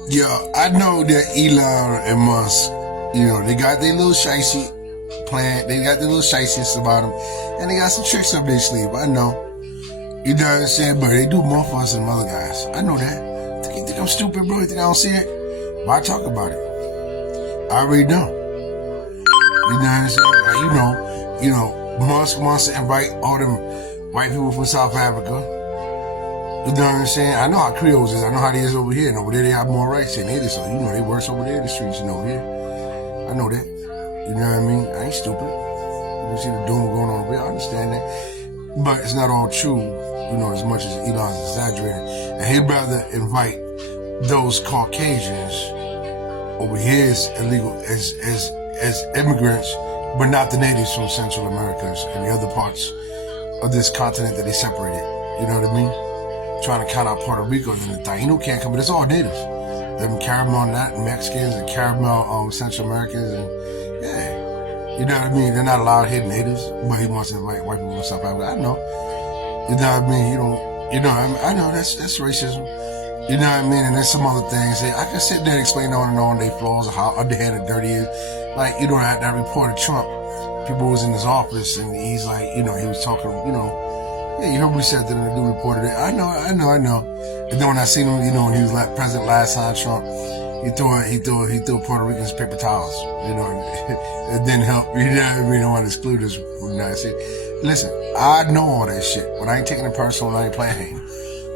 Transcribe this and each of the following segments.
Yeah, I know that Elon and Musk, they got their little shicey plan. They got their little shiciness about them, and they got some tricks up their sleeve. I know. You know what I'm saying? But they do more for us than them other guys. I know that. You think I'm stupid, bro? You think I don't see it? Why talk about it? I already know. You know what I'm saying? Musk wants to invite all them white people from South Africa. You know what I'm saying? I know how Creoles is. I know how they is over here. And over there, they have more rights than it is. So, they worse over there in the streets than over here. I know that. You know what I mean? I ain't stupid. You see the doom going on over here. I understand that. But it's not all true, as much as Elon's exaggerating. And he'd rather invite those Caucasians over here as illegal, as immigrants, but not the natives from Central America and the other parts of this continent that they separated. You know what I mean? Trying to count out Puerto Rico, and the Taino can't come, but it's all natives. Them caramel Mexicans and caramel Central Americans, and yeah, you know what I mean? They're not allowed here natives, but he wants to invite white people from South Africa. I know. You know what I mean? I know that's racism. You know what I mean? And there's some other things. I can sit there and explain on and on their flaws, how underhanded, dirty it is. Like, that reporter Trump, people was in his office, and he's like, he was talking, yeah, you heard what he said to the dude reported it. I know. And then when I seen him, when he was president last time, Trump, he threw Puerto Ricans paper towels, and it didn't help. You know what I mean? I want to exclude us from the United States. Listen, I know all that shit, but I ain't taking it personal. I ain't playing.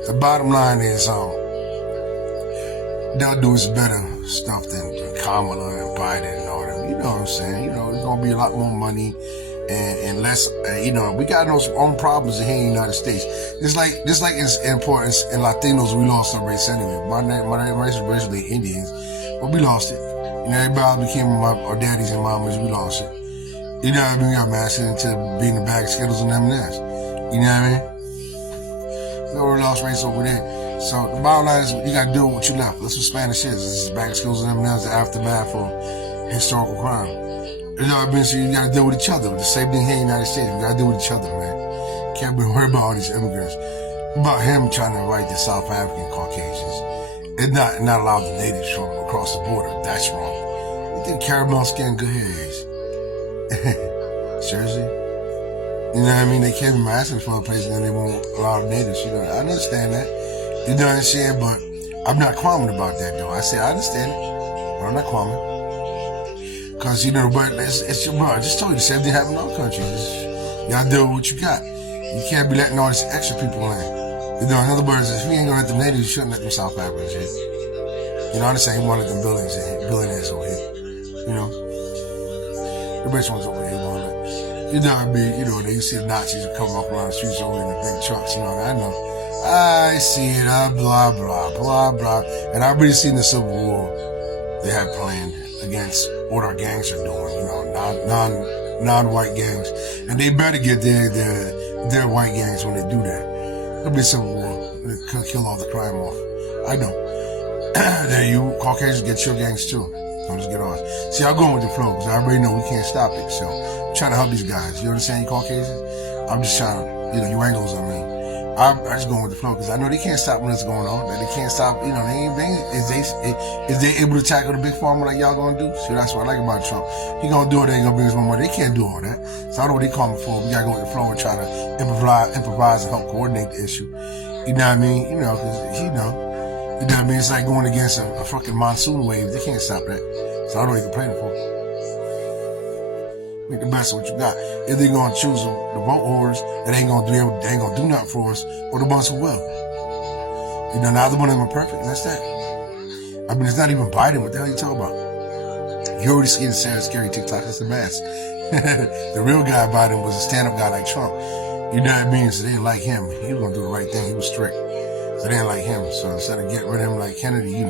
The bottom line is, they'll do us better stuff than Kamala and Biden and all them. You know what I'm saying? There's gonna be a lot more money. And less, we got those own problems here in the United States. Just like it's important in Latinos, we lost our race anyway. My race was originally Indians, but we lost it. Everybody became our daddies and mamas, we lost it. You know what I mean? We got mastered into being a bag of Skittles and M&M's. You know what I mean? We already lost race over there. So the bottom line is, you gotta do what you left. That's what Spanish is. This is bag of Skittles and M&M's, the aftermath of historical crime. You know what I mean? So you gotta deal with each other. The same thing here in the United States. We gotta deal with each other, man. Can't be worried about all these immigrants. About him trying to invite the South African Caucasians and not allow the natives from across the border. That's wrong. You think caramel skin good hair is? Seriously? You know what I mean? They can't be asking for a place and then they won't allow the natives. I understand that. You know what I'm saying? But I'm not qualming about that, though. I say I understand it, but I'm not qualming. Cause but it's bro. I just told you the same thing happened in all countries. Y'all deal with what you got. You can't be letting all these extra people in. In other words, if we ain't gonna let them natives, you shouldn't let them South Africans in. I'm saying he wanted them billionaires over here. The rich ones over here wanted. You know what I mean? They see the Nazis coming up around the streets over in the big trucks. I know. I see it. Blah blah blah blah. And I've already seen the Civil War they had planned against what our gangs are doing, non-white gangs, and they better get their white gangs when they do that. There'll be a civil war. They'll kill all the crime off. I know. Then you Caucasians get your gangs too. Don't just get ours. See, I'm going with the flow because I already know we can't stop it. So I'm trying to help these guys. You understand, you Caucasians? I'm just trying to, you Anglos, I'm just going with the flow because I know they can't stop when it's going on. They can't stop. Is they able to tackle the big pharma like y'all gonna do? See, that's what I like about Trump. He gonna do it. They ain't gonna bring us more money. They can't do all that. So I don't know what they call me for. We gotta go with the flow and try to improvise and help coordinate the issue. You know what I mean? Because you know what I mean. It's like going against a fucking monsoon wave. They can't stop that. So I don't know what they're complaining for. Make the best of what you got. If they're gonna choose the vote holders that ain't gonna do nothing for us, or the ones who will. Neither one of them are perfect, and that's that. I mean, it's not even Biden. What the hell are you talking about? You already seen the scary TikTok. That's the mask. The real guy Biden was a stand-up guy like Trump. You know what I mean? So they didn't like him. He was gonna do the right thing. He was strict. So they didn't like him. So instead of getting rid of him like Kennedy,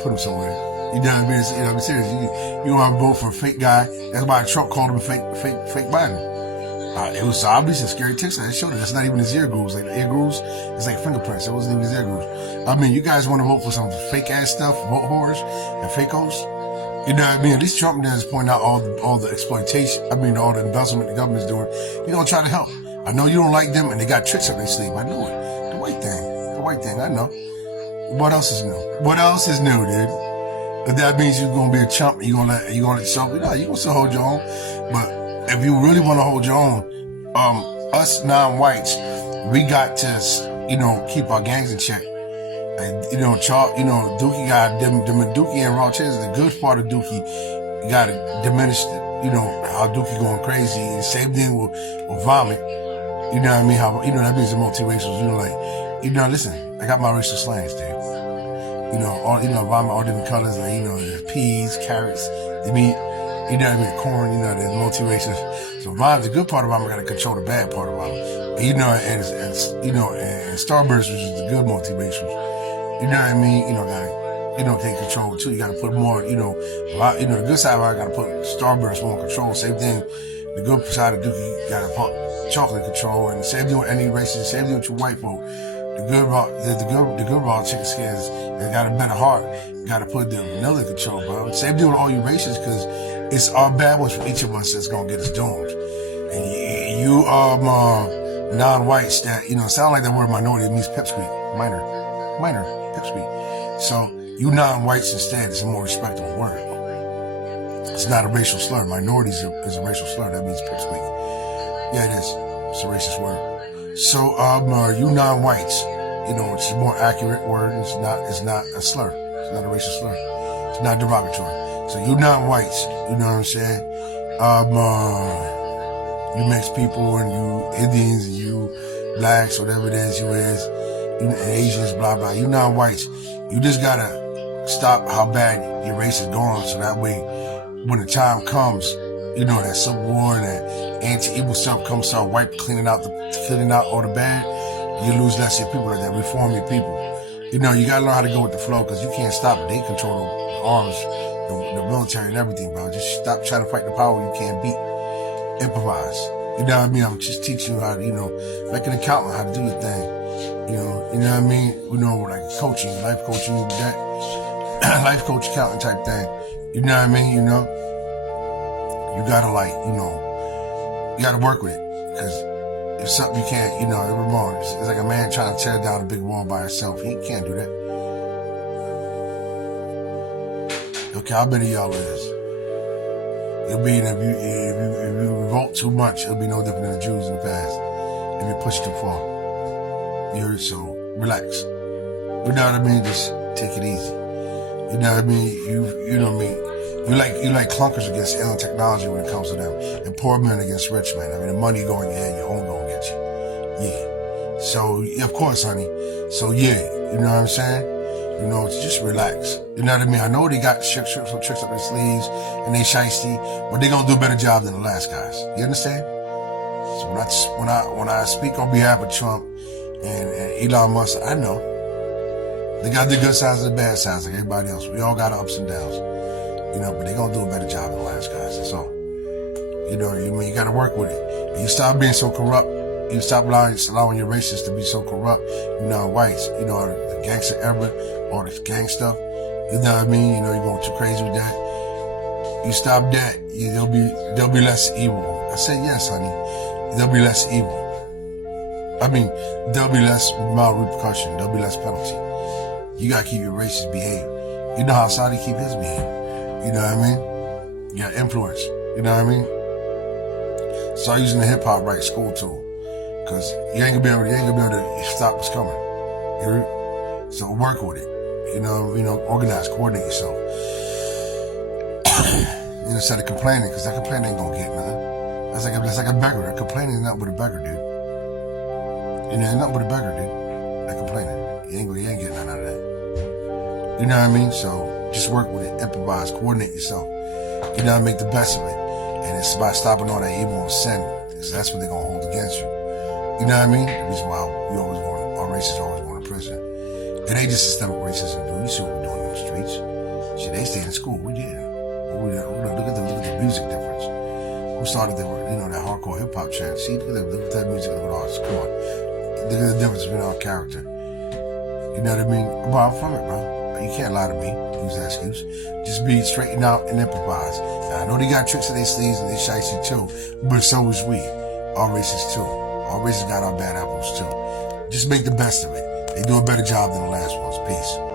put him somewhere. You know what I mean? I'm serious. You want to vote for a fake guy. That's why Trump called him a fake Biden. It was obvious and scary TikTok. It showed it. That's not even his ear grooves. Like the ear grooves, it's like fingerprints. That wasn't even his ear grooves. I mean, you guys want to vote for some fake ass stuff, vote whores and fakos? You know what I mean? At least Trump does point out all the exploitation. I mean, all the embezzlement the government's doing. You're gonna try to help. I know you don't like them, and they got tricks up their sleeve. I know it. The white thing. I know. What else is new? What else is new, dude? If that means you're gonna be a chump, you're gonna let yourself, you gonna still hold your own. But if you really want to hold your own, us non-whites, we got to, keep our gangs in check. And, Dookie got them Dookie and raw chairs. The good part of Dookie, you gotta diminish how Dookie going crazy. And same thing with Vomit. You know what I mean? How that means the multiracials. Listen, I got my racial slangs, dude. Vomit, all different colors, there's peas, carrots, the meat, corn, the multiracial. So Vomit, the good part of Vomit, gotta control the bad part of Vomit. And Starburst, which is the good multiracials. You know what I mean? Gotta, take control too. You gotta put more, the good side of it, gotta put Starburst more control. Same thing, the good side of Dookie, gotta put chocolate control. And same thing with any racist, same thing with your white folk. The good raw chicken skins, they got a better heart. You gotta put the vanilla control, bro. Same thing with all you racists, because it's our bad ones from each of us that's gonna get us doomed. And you non-whites that, sound like that word minority, it means pipsqueak, minor, pipsqueak. So you non-whites instead, it's a more respectable word. It's not a racial slur. Minorities is a racial slur. That means pipsqueak. Yeah, it is. It's a racist word. So, you non-whites, it's a more accurate word. It's not a slur. It's not a racial slur. It's not derogatory. So you non-whites, you know what I'm saying? You mixed people and you Indians and you blacks, whatever it is you is, you Asians, blah, blah. You non-whites, you just gotta stop how bad your race is going, so that way, when the time comes, that civil war and that anti-evil stuff comes, start cleaning out all the bad, you lose less of your people like that, reform your people. You gotta learn how to go with the flow, because you can't stop it. They control the arms, the military and everything, bro. Just stop trying to fight the power you can't beat. Improvise. You know what I mean? I'm just teaching you how to, like an accountant, how to do your thing. You know what I mean? Like coaching, life coaching, that life coach accountant type thing. You know what I mean? You gotta you gotta work with it, because if something you can't, it's like a man trying to tear down a big wall by himself. He can't do that. Okay, how many of y'all is? It'll be, if you revolt too much, it'll be no different than the Jews in the past. If you push too far. You heard? So relax. You know what I mean? Just take it easy. You know what I mean? You know what I mean? You like clunkers against alien technology when it comes to them, and poor men against rich men. I mean, the money going in your head, your own going to get you. Yeah. So of course, honey. So yeah, you know what I'm saying? Just relax. You know what I mean? I know they got some tricks up their sleeves and they shiesty, but they gonna do a better job than the last guys. You understand? So when I speak on behalf of Trump and Elon Musk, I know they got the good sides and the bad sides like everybody else. We all got our ups and downs. But they gonna do a better job than the last guys. That's all. You gotta work with it. And you stop being so corrupt. You stop allowing your racists to be so corrupt. Whites, the gangster era, all this gang stuff. You know what I mean? You're going too crazy with that. You stop that, there'll be less evil. I said yes, honey. There'll be less evil. I mean, there'll be less mild repercussion. There'll be less penalty. You gotta keep your racist behavior. You know how Saudi keep his behavior. You know what I mean? You got influence. You know what I mean? Start using the hip hop right school tool, because you ain't gonna be able to stop what's coming. You heard? So work with it. Organize, coordinate yourself. Instead of complaining, because that complaining ain't gonna get nothing. That's like a beggar. That complaining is nothing but a beggar, dude. Nothing but a beggar, dude. That complaining. You ain't getting nothing out of that. You know what I mean? So just work with it, improvise, coordinate yourself. Make the best of it. And it's about stopping all that evil and sin, because that's what they're gonna hold against you. You know what I mean? The reason why our racists always going to prison. It ain't just systemic racism, dude. You see what we're doing in the streets. Shit, they stayed in school. We did. Look at the music difference. Who started that hardcore hip hop chant? See, look at that music. Look at ours. Come on. Look at the difference between our character. You know what I mean? Bro, I'm from it, bro. You can't lie to me. Use that excuse. Just be straightened out and improvise. Now, I know they got tricks in their sleeves and they shicey too, but so is we. All races too. All races got our bad apples too. Just make the best of it. They do a better job than the last ones. Peace.